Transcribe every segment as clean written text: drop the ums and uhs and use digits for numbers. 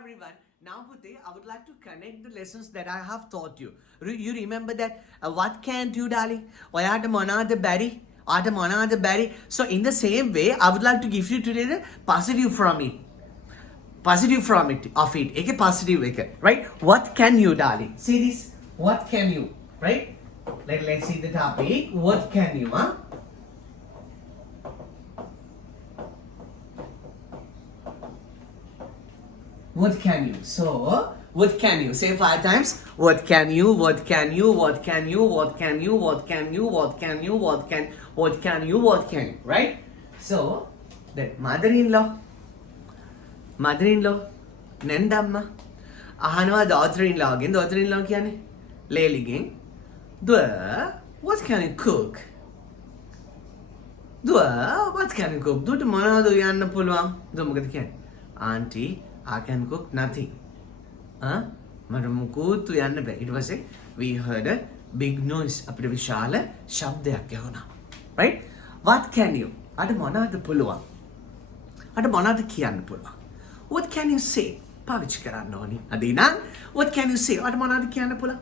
everyone. Now, Pute, I would like to connect the lessons that I have taught you. You remember that? What can do, darling? Oyata monada berry. Ata monada berry. So, in the same way, I would like to give you today the positive from it. Positive from it, of it. Ek positive, right? What can you, darling? See this? What can you, right? Let's see the topic. What can you, huh? What can you? So, what can you? Say 5 times. What can you? What can you? What can you? What can you? What can you? What can you? What can you? What can you? Right? So, that mother-in-law, Nendamma, Ahana daughter-in-law again, daughter-in-law kiyane, Leligen, what can you cook? What can you cook? Do the monado yanna pulwang, do magadikan. Auntie, I can cook nothing. Madamuku to yanna bed. It was we heard a big noise up to Vishala, Shabde Akona. Right? What can you? Adamona the pulwang. Adamona the kian pulwang. What can you say? Pavich karanoni. Adina, what can you say? Adamona the kian pula.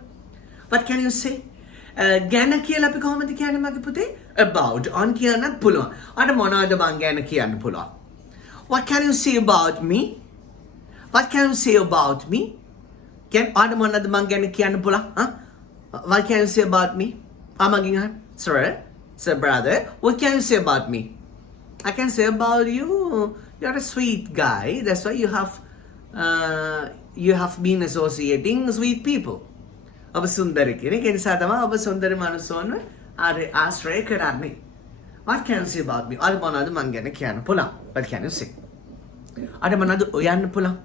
What can you say? Gana kiela picoma the kiana magapute? About on kiana pula. Adamona the bangana kian pula. What can you say about me? What can you say about me? Can Adamona the Mangana Kianapula? What can you say about me? Amagingan? Sir, brother, what can you say about me? I can say about you. You're a sweet guy. That's why you have been associating sweet people. Aba sundari kini kini sadama aba sundari manusonwe are asray karani. What can you say about me? Adamona the Mangana Kianapula. What can you say? Adamana the Oyanapula.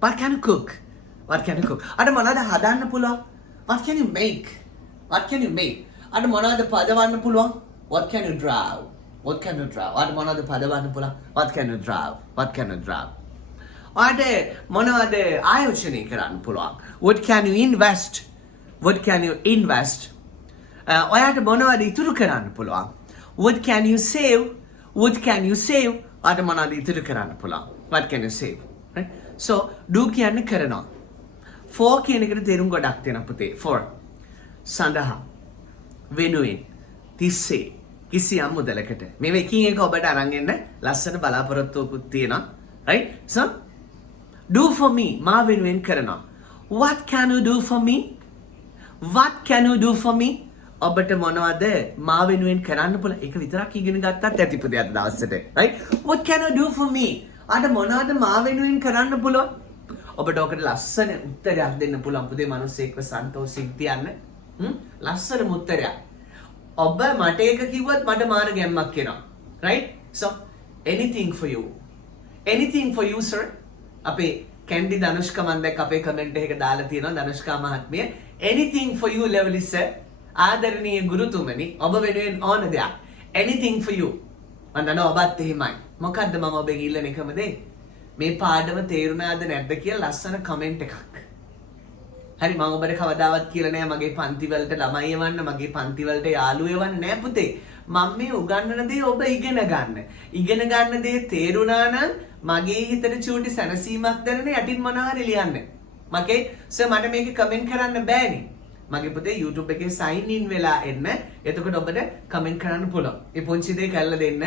What can you cook? What can you cook? Adamana Hadana Pula. What can you make? What can you make? Adamana the Padavana Pula. What can you drive? What can you drive? Adamana the Padavana Pula. What can you drive? What can you drive? Ade Mona de Ayochini Karan Pula. What can you invest? What can you invest? Oyata Mona de Turukaran Pula. What can you save? What can you save? Adamana de Turukaran Pula. What can you save? Right? So, do kiyanne karana. 4 කියන එකට තේරුම් ගොඩක් තියෙනවා පුතේ. 4. සඳහා වෙනුවෙන් තිස්සේ කිසියම් මුදලකට. මේ එකින් එක ඔබට අරන් එන්න ලස්සන බලාපොරොත්තුවකුත් තියෙනවා. Right? So, do for me. මා වෙනුවෙන් කරනවා. What can you do for me? What can you do for me? ඔබට මොනවද මා වෙනුවෙන් කරන්න පුළුවන්? ඒක විතරක් ඉගෙන ගත්තත් ඇති පුතේ අද දවසට. Right? What can you do for me? අද මොනවද මා වෙනුවෙන් කරන්න පුළුවන්? ඔබට ඔකට ලස්සන උත්තරයක් දෙන්න පුළුවන් පුතේ මිනිස්සෙක්ව සන්තෝෂින් තියන්න. ලස්සන උත්තරයක්. ඔබ මට ඒක කිව්වත් මට මාන ගැම්මක් එනවා. Right? So anything for you. Anything for you sir. අපේ කැන්ඩි ධනුෂ්ක මන් දැක්ක අපේ කමෙන්ට් එකක දාලා තියෙනවා ධනුෂ්කා මහත්මිය. Anything for you level sir. ආදරණීය ගුරුතුමනි ඔබ වෙනුවෙන් ඕන දෙයක්. Anything for you. මම දන්නවා ඔබත් එහෙමයි. මොකද්ද මම ඔබගෙන් ඉල්ලන එකම දේ? මේ පාඩම තේරුණාද නැද්ද කියලා ලස්සන කමෙන්ට් එකක්. හරි මම ඔබට කවදාවත් කියලා නෑ මගේ පන්ති වලට ළමයි එවන්න මගේ පන්ති වලට යාළුවෝ එවන්න නෑ පුතේ. මම මේ උගන්වන දේ ඔබ ඉගෙන ගන්න. ඉගෙන ගන්න දේ තේරුණා නම් මගේ හිතට චූටි සැනසීමක් දැනෙන යටින් මොනවා හරි ලියන්න. මගේ සර් මට මේක කමෙන්ට් කරන්න බෑනේ. මගේ පුතේ YouTube එකේ sign in වෙලා එන්න. එතකොට ඔබට කමෙන්ට් කරන්න පුළුවන්. ඒ පොන්චි දේ කරලා දෙන්න.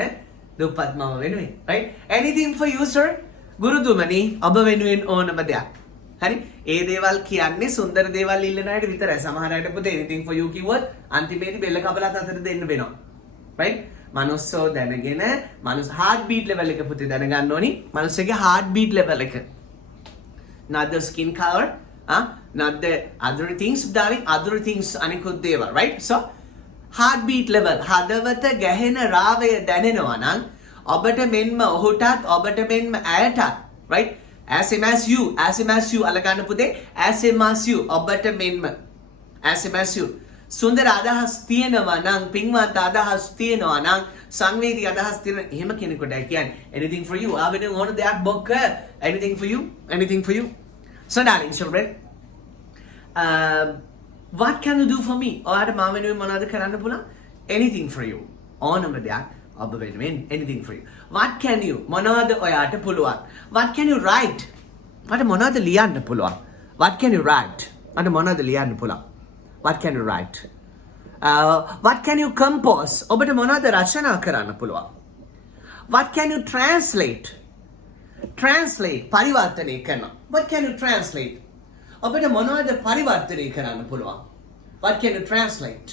දුප්පත් මම වෙනුවෙන්. Right? Anything for you sir? ගුරුතුමනි ඔබ වෙනුවෙන් ඕනම දෙයක්. හරි? ඒ දේවල් කියන්නේ සුන්දර දේවල් ඉල්ලන අයට විතරයි. සමහර අයට පුතේ anything for you කිව්වොත් අන්තිමේදී බෙල්ල කපලත් අතට දෙන්න වෙනවා. Right? මනුස්සෝ දැනගෙන මනුස්ස heart beat level එක පුතේ දැනගන්න ඕනි. මනුස්සගේ heart beat level එක. Not the skin color, not the other things darling, other things අනිකුත් දේවල්. Right? So heart beat level හදවත ගැහෙන රාවය දැනෙනවා නම් ඔබට මෙන්ම ඔහුටත් ඔබට මෙන්ම ඇයටත් right as same as you අලගන්න පුතේ as same as you ඔබට මෙන්ම as same as you සුන්දර අදහස් තියෙනවා නම් පින්වත් අදහස් තියෙනවා නම් සංවේදී අදහස් තියෙන එහෙම කෙනෙකුට කියන්නේ anything for you ආවෙන ඕන දෙයක් බොක්ක anything for you so darling children what can you do for me ඔයාට මා වෙනුවෙන් මොනවද කරන්න පුළුවන් anything for you ඕනම දෙයක් ඔබ වෙනුවෙන් anything for you what can you මොනවද ඔයාට පුළුවන් what can you write ඔබට මොනවද ලියන්න පුළුවන්? What can you write? ඔබට මොනවද ලියන්න පුළුවන්? What can you write? What can you compose? ඔබට මොනවද රචනා කරන්න පුළුවන්? What can you translate? Translate පරිවර්තනය කරනවා. What can you translate? ඔබට මොනවද පරිවර්තනය කරන්න පුළුවන්? What can you translate?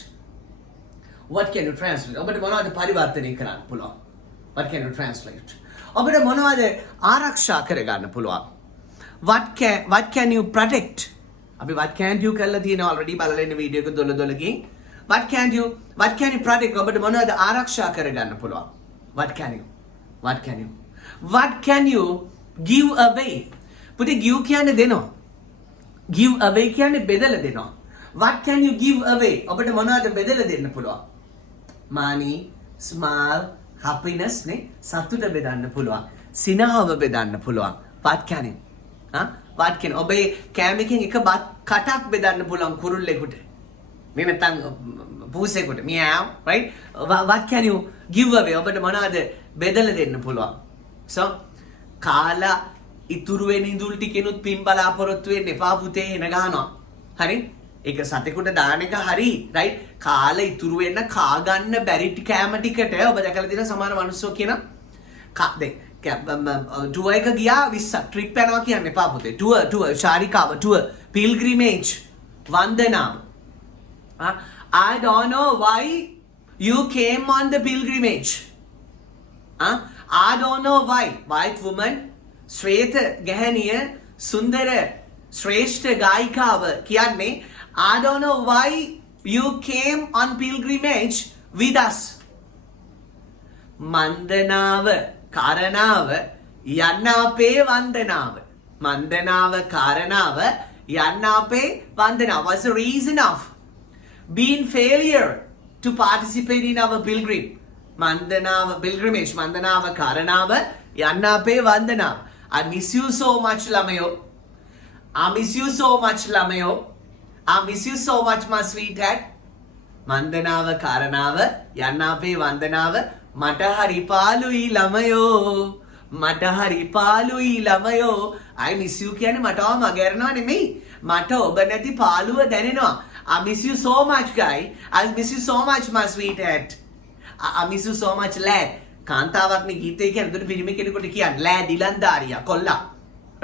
What can you translate? ඔබට මොනවද පරිවර්තනය කරන්න පුළුවන්? What can you translate? ඔබට මොනවද ආරක්ෂා කරගන්න පුළුවන්? What can you protect? අපි what can you කරලා තියෙනවා already බලලා ඉන්න වීඩියෝ එක දොලකින්. What can you protect? ඔබට මොනවද ආරක්ෂා කරගන්න පුළුවන්? What can you give away? පුතේ give කියන්නේ දෙනවා. Give away කියන්නේ බෙදලා දෙනවා. What can you give away? ඔබට මොනවද බෙදලා දෙන්න පුළුවන්? Money, smile, happiness නේ සතුට බෙදන්න පුළුවන්. සිනහව බෙදන්න පුළුවන්. What can you? What can ඔබේ කෑමකින් එක බත් කටක් බෙදන්න පුළුවන් කුරුල්ලෙකුට. නේ නැත්නම් පූසෙකුට. meow, right? What can you give away? ඔබට මොනවද බෙදලා දෙන්න පුළුවන්? So කාලා ඉතුරු වෙන ඉඳුල් ටිකෙනුත් පින් බලාපොරොත්තු වෙන්න එපා පුතේ එන ගහනවා. හරි? ඒක සතෙකුට දාන එක හරි. right? කාලා ඉතුරු වෙන්න කා ගන්න බැරි කෑම ටිකට ඔබ දැකලා තියෙන සමහර මිනිස්සු කියන ටුවර් එක ගියා 20 ට්‍රිප් යනවා කියන්නේ එපා පුතේ. ටුවර් ශාරිකාව ටුවර් පිල්ග්‍රිමේජ් වන්දනාව. I don't know why you came on the pilgrimage. I don't know why. White woman, ශ්වේත ගැහැණිය, සුන්දර ශ්‍රේෂ්ඨ ගායිකාව කියන්නේ I don't know why you came on pilgrimage with us. මන්දනාව කාරණාව යන්න අපේ වන්දනාව. මන්දනාව කාරණාව යන්න අපේ වන්දනාව. What's the reason of being failure to participate in our mandanav pilgrimage mandanav karanava yanna pe vandanav. I miss you so much lamayo. I miss you so much lamayo. I miss you so much my sweetheart. Mandanav karanava yanna pe vandanav mata hari palui lamayo. Mata hari palui lamayo. I miss you කියන්නේ මටව මගහැරනවා නෙමෙයි. මට ඔබ නැති පාළුව දැනෙනවා. I miss you so much guy. I miss you so much my sweetheart. I miss you so much lad. කාන්තාවක් නේ ගීතේ කියන්නේ උඩට පිරිමි කෙනෙකුට කියන්නේ lad ඉලන්දාරියා කොල්ලා.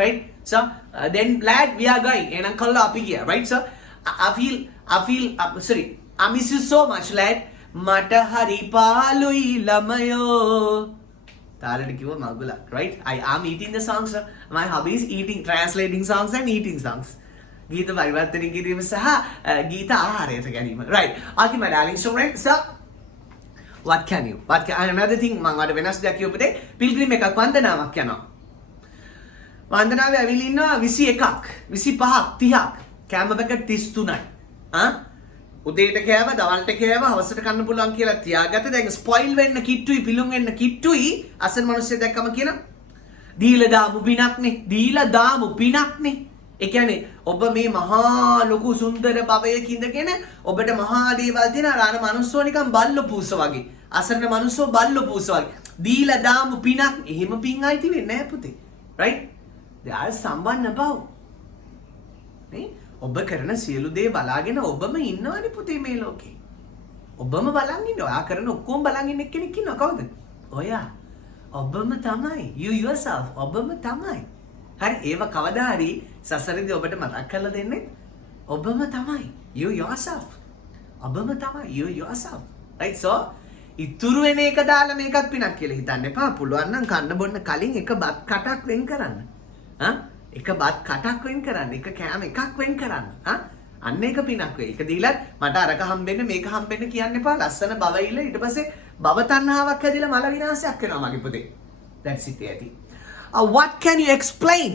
Right? So then lad we are going. එහෙනම් කොල්ලා අපි ගියා. Right? So I feel sorry. I miss you so much lad. මට හරි පාළුයි ළමයෝ. තාලට කිව්ව මගුලක්. Right? I am eating the songs. My hobby is eating, translating songs and eating songs. ගීත පරිවර්තනය කිරීම සහ ගීත ආහාරයට ගැනීම. Right. Okay my darling students. So what can you? Another thing මම අර වෙනස් දෙයක් කියපුවේ පිල්ග්‍රිම් එකක් වන්දනාවක් යනවා. වන්දනාවේ ඇවිල්ලා ඉන්නවා 21ක් 25ක් 30ක් කැම පැකට් 33යි. උදේට කෑව දවල්ට කෑව හවසට කන්න පුළුවන් කියලා තියාගත්ත දැන් ස්පොයිල් වෙන්න කිට්ටුයි පිලුම් වෙන්න කිට්ටුයි අසන් මිනිස්සු දැක්කම කියන දීලා දාමු පිනක්නේ දීලා දාමු පිනක්නේ. ඒ කියන්නේ ඔබ මේ මහා ලොකු සුන්දර භවයක ඉඳගෙන ඔබට මහා දේවල් දෙන අර මනුස්සෝ නිකන් බල්ල පූස වගේ අසරණ මනුස්සෝ බල්ල පූස වගේ දීලා දාමු පිනක් එහෙම පින් ආйти වෙන්නේ නැහැ පුතේ. right? there are someone above. නේ ඔබ කරන සියලු දේ බලාගෙන ඔබම ඉන්නවනේ පුතේ මේ ලෝකේ. ඔබම බලන් ඉන්නවා. ඔයා කරන ඔක්කොම බලන් ඉන්න කෙනෙක් ඉන්නවා කවුද? ඔයා. ඔබම තමයි. you yourself. ඔබම තමයි. හරි ඒව කවදා හරි සසරේදී ඔබට මතක් කරලා දෙන්නේ ඔබම තමයි. you yourself. ඔබම තමයි. you yourself. right? so ඉතුරු වෙන එක දාලා මේකත් පිනක් කියලා හිතන්න එපා. පුළුවන් නම් කන්න බොන්න කලින් එක බත් කටක් වෙන් කරන්න. එක බත් කටක් වෙන් කරන්න. එක කෑම එකක් වෙන් කරන්න. අන්න ඒක පිනක් වෙයි. ඒක දීලා මට අරක හම්බෙන්න මේක හම්බෙන්න කියන්න එපා. ලස්සන බවයිල ඊට පස්සේ භව තණ්හාවක් ඇදිලා මල විනාශයක් වෙනවා මගේ පුතේ. that's it ඇති. What can you explain?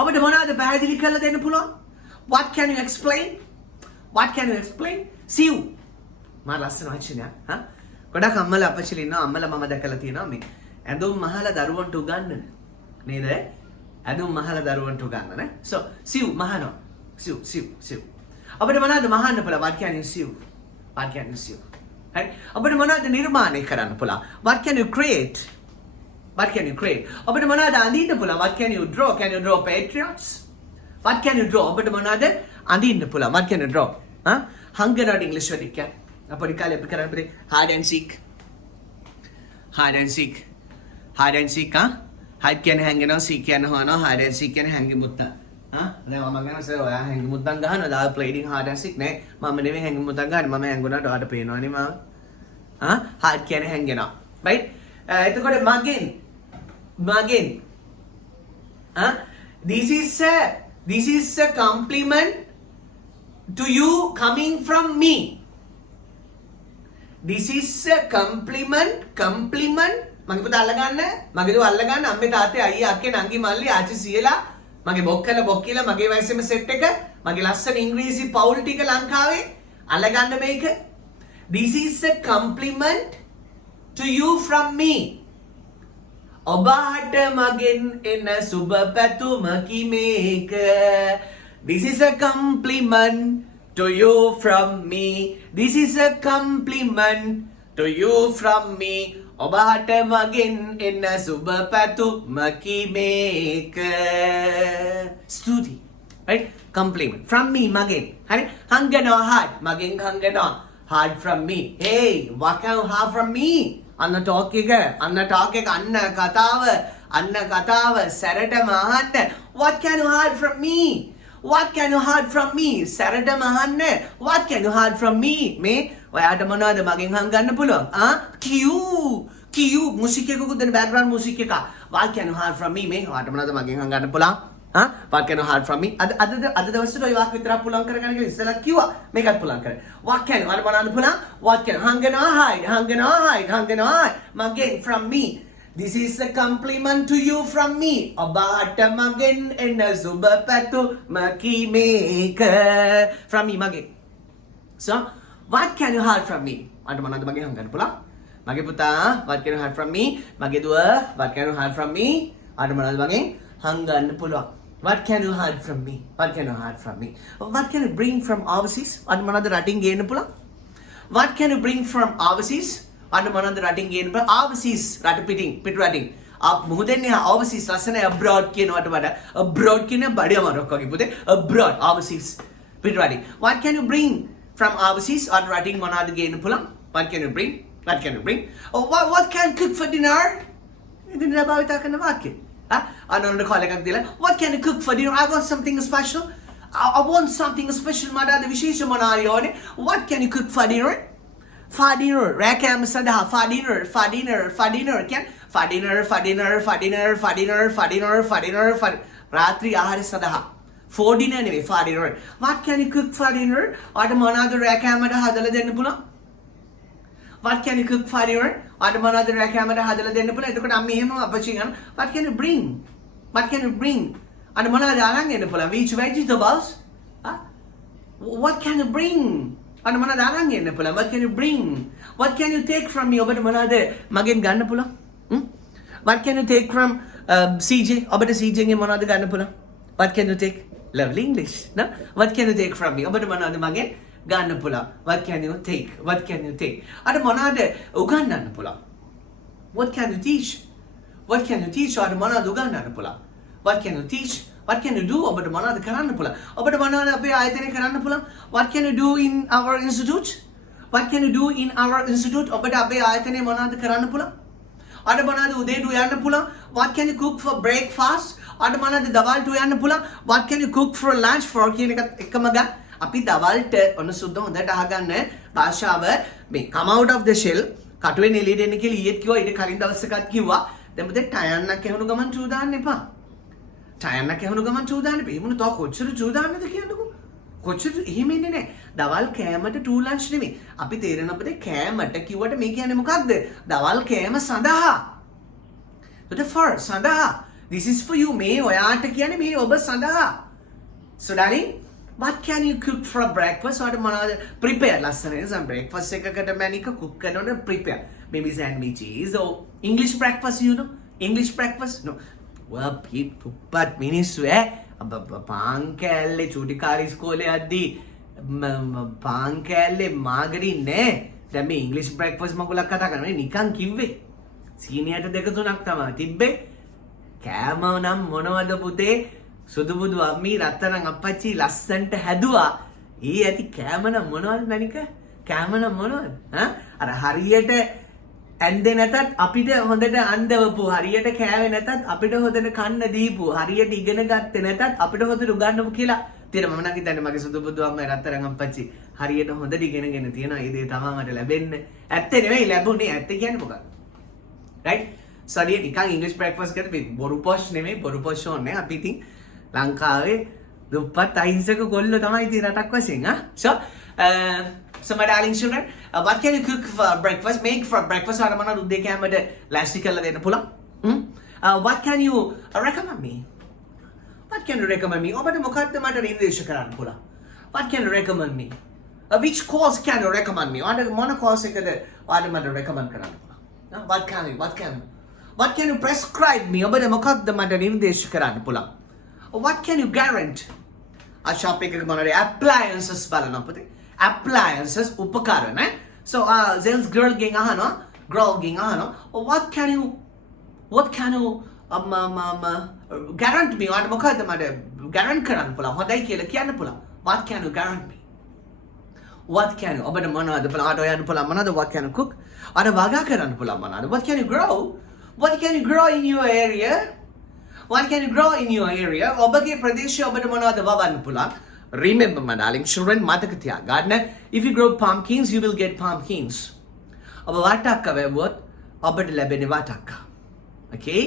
ඔබට මොනවද පැහැදිලි කරලා දෙන්න පුළුවන්? What can you explain? What can you explain? සිව්. මා ලස්සන වචනයක්. ගොඩක් අම්මලා අපච්චිලා ඉන්නවා. අම්මලා මම දැකලා තියෙනවා මේ ඇඳුම් මහලා දරුවන්ට උගන්වන. නේද? ඇඳුම් මහලා දරුවන්ට උගන්වන. So සිව් මහනවා. සිව්. ඔබට මොනවද මහන්න පුළුවන්? What can you සිව්? What can you සිව්? හරි. ඔබට මොනවද නිර්මාණය කරන්න පුළුවන්? What can you create? What can you create? ඔබට මොනවද අඳින්න පුළුවන්? What can you draw? Can you draw patriots? What can you draw? ඔබට මොනවද අඳින්න පුළුවන්? What can you draw? හංගනවට ඉංග්‍රීසි වලින් කියන්නේ. අපේ කාලේ අපි කරන්නේ පුතේ hide and seek. Hide and seek. Hide and seek hide කියන්නේ හැංගෙනවා, seek කියන්නේ හොයනවා, hide and seek කියන්නේ හැංගි මුත්තා. දැන් මම ගන්න සර් ඔයා හැංගි මුත්තන් ගහනවා. දා playing hide and seek නේ. මම නෙවෙයි හැංගි මුත්තන් ගහන්නේ. මම හැංගුණාට ඔයාට පේනවනේ මම. hide කියන්නේ හැංගෙනවා. right? එතකොට මගෙන් this is a compliment to you coming from me. This is a compliment මගේ පුතා අල්ලගන්න මගේ දුව අල්ලගන්න අම්මේ තාත්තේ අයියා අක්කේ නංගි මල්ලි ආච්චි සීලා මගේ බොක්කලා මගේ වයසේම සෙට් එක මගේ ලස්සන ඉංග්‍රීසි පවුල් ටික ලංකාවේ අල්ලගන්න මේක. This is a compliment to you from me. ඔබට මගෙන් එන සුබ පැතුමකි මේක. This is a compliment to you from me. This is a compliment to you from me. ඔබට මගෙන් එන සුබ පැතුමකි මේක. ස්තුති. right? compliment from me මගෙන්. හරි? හංගනවා hard මගෙන් හංගනවා hard from me. hey what can you have from me? අන්න talk එක අන්න කතාව සැරටම අහන්න. what can you hide from me? what can you hide from me? සැරටම අහන්න. what can you hide from me? මේ ඔයාට මොනවද මගෙන් හංගන්න පුළුවන්? cue music එකකුත් දෙන background music එක. what can you hide from me? මේ ඔයාට මොනවද මගෙන් හංගන්න පුළුවන්? what can you hide from me? අද දවස්වල ඔය වාක් විතරක් පුළුවන් කරගන්න කියලා ඉස්සෙල්ලා කිව්වා. මේකත් පුළුවන් කරගන්න. what can ඔයාට මොනවද පුළුවන්? what can හංගනවා hide මගෙන් from me. This is a compliment to you from me. ඔබට මගෙන් එන සුබ පැතුමකි මේක. from me මගෙන්. so what can you hide from me? ඔයාට මොනවද මගෙන් හංගන්න පුළුවන්? මගේ පුතා what can you hide from me? මගේ දුව what can you hide from me? ඔයාට මොනවද මගෙන් හංගන්න පුළුවන්? what can you hide from me? what can you hide from me? what can you bring from overseas? ඔයාට මොනවද රටින් ගේන්න පුළුවන්? what can you bring from overseas? ඔයාට මොනවද රටින් ගේන්න පුළුවන්? overseas රට පිට රටින් මුහුදෙන් එහා overseas ලස්සන abroad කියනවට වඩා abroad කියන බඩේ අමාරුවක් වගේ පුතේ abroad overseas පිට රටින්. what can you bring from overseas? ඔයාට රටින් මොනවද ගේන්න පුළුවන්? what can you bring? oh what can you cook for dinner? ඉතින් භාවිතා කරන වාක්‍ය. අනොන්ට call එකක් දීලා what can you cook for dinner? I want something special. I want something special. මට අද විශේෂ මොනාරි ඕනේ. what can you cook for dinner? for dinner රැකෑම සඳහා for dinner රාත්‍රී ආහාරය සඳහා for dinner නෙවෙයි for dinner. what can you cook for dinner? ඔයාට මොනවද රැකෑමට හදලා දෙන්න පුළුවන්? what can you cook for dinner? ඔයාට මොනවද රැකෑමට හදලා දෙන්න පුළුවන්? එතකොට අම්මේ එහෙම අපච්චි ගන්න what can you bring? අන්න මොනවද අරන් එන්න පුළුවන්? which vegetables? what can you bring? අන්න මොනවද අරන් එන්න පුළුවන්? what can you bring? what can you take from me? ඔබට මොනවද මගෙන් ගන්න පුළුවන්? what can you take from CJ? ඔබට CJ ගෙන් මොනවද ගන්න පුළුවන්? what can you take? lovely English no? what can you take from me? ඔබට මොනවද මගෙන් ගන්න පුළුවන්? what can you take? අර මොනවද උගන්වන්න පුළුවන්? what can you teach? ඔයාට මොනවද උගන්වන්න පුළුවන්? what can you teach? what can you do? ඔබට මොනවද කරන්න පුළුවන්? ඔබට මොනවද අපේ ආයතනයේ කරන්න පුළුවන්? what can you do in our institute? ඔබට අපේ ආයතනයේ මොනවද කරන්න පුළුවන්? ඔයාට මොනවද උදේට උයන්න පුළුවන්? what can you cook for breakfast? ඔයාට මොනවද දවල්ට උයන්න පුළුවන්? what can you cook for lunch? for කියන එකත් එකම ගන්න. අපි දවල්ට ඔන්න සුද්ධ හොඳට අහගන්න භාෂාව මේ come out of the shell කටුවෙන් එළියට එන්න කියලා ඊයේත් කිව්වා ඊට කලින් දවස් එකත් කිව්වා. දැන් මුදේ ටයන්නක් ඇහුණු ගමන් චූ දාන්න එපා. එහෙම තව කොච්චර චූ දාන්නද කියන්නකෝ. කොච්චර එහෙම ඉන්නේ නැහැ. දවල් කෑමට to lunch නෙමෙයි. අපි තේරෙන අපිට කෑමට කිව්වට මේ කියන්නේ මොකක්ද? දවල් කෑම සඳහා. for සඳහා. this is for you. මේ ඔයාට කියන්නේ මේ ඔබ සඳහා. so darling what can you cook for breakfast? ඔයාට මොනවද prepare ලස්සන නේද? breakfast එකකට මැනික cook කරනකොට prepare. maybe sandwiches or English breakfast no. well but මිනිස්සු පාන් කෑල්ලේ චූටි කාලේ ඉස්කෝලේ යද්දී පාන් කෑල්ලේ මාගරින් නෑ. දැන් මේ English breakfast මගුලක් කතා කරන්නේ නිකන් කිව්වේ. සීනියට දෙක තුනක් තමයි තිබ්බේ. කෑම නම් මොනවද පුතේ? සුදු බුදු අම්මී රත්තරන් අප්පච්චි ලස්සන්ට හැදුවා. ඒ ඇති කෑම නම් මොනවද මැනික? කෑම නම් මොනවද? අර හරියට ඇන්දේ නැතත් අපිට හොඳට අන්දවපු, හරියට කෑවේ නැතත් අපිට හොඳට කන්න දීපු, හරියට ඉගෙන ගත්තේ නැතත් අපිට හොඳට උගන්වපු කියලා. තියෙන මම නම් හිතන්නේ මගේ සුදු බුදු අම්මයි රත්තරන් අප්පච්චි හරියට හොඳට ඉගෙනගෙන තියෙනවා. ඒ දේ තමයි මට ලැබෙන්නේ. ඇත්තේ නෙවෙයි ලැබුණේ. ඇත්තේ කියන්නේ මොකක්ද? right? සරිය නිකන් ඉංග්‍රීසි බ්‍රෙක්ෆාස්ට් එකකට බොරු පොෂ් නෙමෙයි, බොරු පොෂ් ඕනේ. අපි ඉතින් ලංකාවේ දුප්පත් අහිංසක කොල්ලෝ තමයි ඉතින් රටක් වශයෙන් so my darling children, what can you cook for breakfast? Make for breakfast or mana udde kෑමට ලෑස්ති කරලා දෙන්න පුළුවන්? What can you recommend me? What can you recommend me? ඔබට මොකක්ද මට නිර්දේශ කරන්න පුළුවන්? What can you recommend me? Which course can you recommend me? මොන course එකද ඔයාලට මට recommend කරන්න පුළුවන්? What can you prescribe me? ඔබට මොකක්ද මට නිර්දේශ කරන්න පුළුවන්? What can you guarantee? shop එකක මොනවාද appliances බලනවා පුතේ. appliances උපකරණ. So sales girl ගෙන් අහනවා, what can you guarantee me? ඔයාලට මොකක්ද මට guarantee කරන්න පුළුවන්? හොඳයි කියලා කියන්න පුළුවන්. What can you guarantee me? What can you? ඔබට මොනවද පුළුවන්? ඔයාලට පුළුවන් මොනවද? What can you cook? අර වගා කරන්න පුළුවන් මොනවද? What can you grow? What can you grow in your area? What can you grow in your area? ඔබගේ ප්‍රදේශයේ ඔබට මොනවද වවන්න පුළුවන්? Remember my darling children, මතක තියාගන්න. If you grow pumpkins, you will get pumpkins. ඔබ වටක්ක වැවුවොත් ඔබට ලැබෙන්නේ වටක්ක. Okay?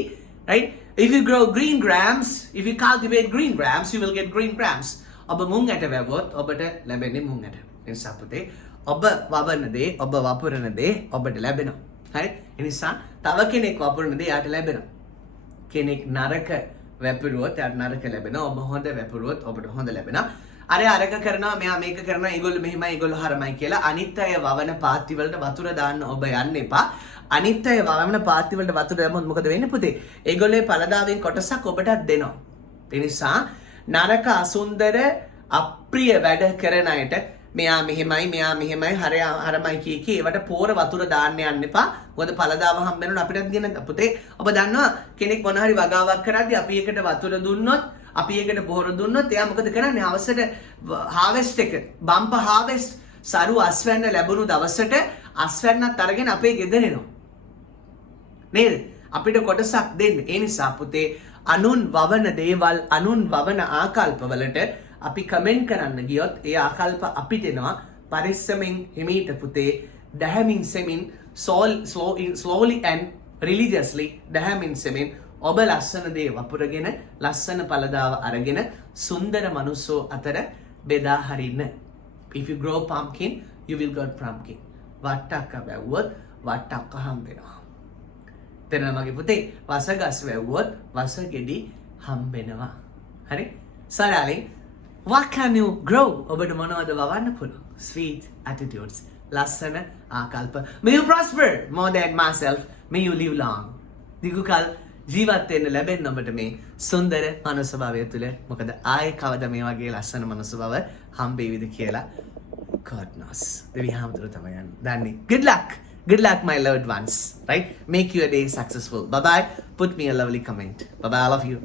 Right? If you grow green grams, if you cultivate green grams, you will get green grams. ඔබ මුං ඇට වැවුවොත් ඔබට ලැබෙන්නේ මුං ඇට. එනිසා පුතේ ඔබ වවන දේ, ඔබ වපුරන දේ ඔබට ලැබෙනවා. හරි? එනිසා තව කෙනෙක් වපුරන දේ යාට ලැබෙනවා. කෙනෙක් නරක වැපුරුවොත් යාට නරක ලැබෙනවා. ඔබ හොඳ වැපුරුවොත් ඔබට හොඳ ලැබෙනවා. අරක කරනවා, මෙයා මේක කරනවා, ඒගොල්ලෝ මෙහෙමයි, ඒගොල්ලෝ හරමයි කියලා අනිත් අය වවන පාත්ති වලට වතුර දාන්න ඔබ යන්න එපා. අනිත් අය වවන පාත්ති වලට වතුර දැම්මොත් මොකද වෙන්නේ පුතේ? ඒගොල්ලෝේ පළදාවෙන් කොටසක් ඔබටත් දෙනවා. ඒ නිසා නරක අසුන්දර අප්‍රිය වැඩ කරන අයට මෙයා මෙහෙමයි හරමයි කී ඒවට පෝර වතුර දාන්න යන්න එපා. මොකද පළදාව හම්බ වෙනකොට අපිටත් ගෙන පුතේ ඔබ දන්නවා කෙනෙක් මොන හරි වගාවක් කරද්දී අපි ඒකට වතුර දුන්නොත්, අපි ඒකට පෝර දුන්නොත් එයා මොකද කරන්නේ? අවසට harvest එක bumper harvest සරු අස්වැන්න ලැබුණු දවසට අස්වැන්නත් අරගෙන අපේ ගෙදර එනවා. නේද? අපිට කොටසක් දෙන්න. ඒ නිසා පුතේ අනුන් වවන දේවල්, අනුන් වවන ආකල්පවලට අපි කමෙන්ට් කරන්න ගියොත් ඒ ආකල්ප අපිට එනවා. පරිස්සමෙන් හිමීට පුතේ දැහැමින් සෙමින් slowly and religiously දැහැමින් සෙමින් ඔබ ලස්සන දේ වපුරගෙන ලස්සන පළදාව අරගෙන සුන්දර මනුස්සෝ අතර බෙදා හරින්න. If you grow pumpkin, you will get pumpkin. වට්ටක්ක වැව්වොත් වට්ටක්ක හම්බෙනවා. තේරෙනවද මගේ පුතේ? වසගස් වැව්වොත් වසගෙඩි හම්බෙනවා. හරි? So darling, what can you grow? ඔබට මොනවද වවන්න පුළුවන්? Sweet attitudes. ලස්සන ආකල්ප. May you prosper more than myself. May you live long. දිගුකල් ජීවත් වෙන්න ලැබෙන්න ඔබට මේ සුන්දර මනුස්ස භාවය තුළ. මොකද ආයේ කවද මේ වගේ ලස්සන මනුස්ස භාව හම්බෙවිද කියලා God knows. දෙවි හැමදෙර තමයි දන්නේ. Good luck my loved ones. Right? Make your day successful. Bye bye. Put me a lovely comment. Bye bye. I love you.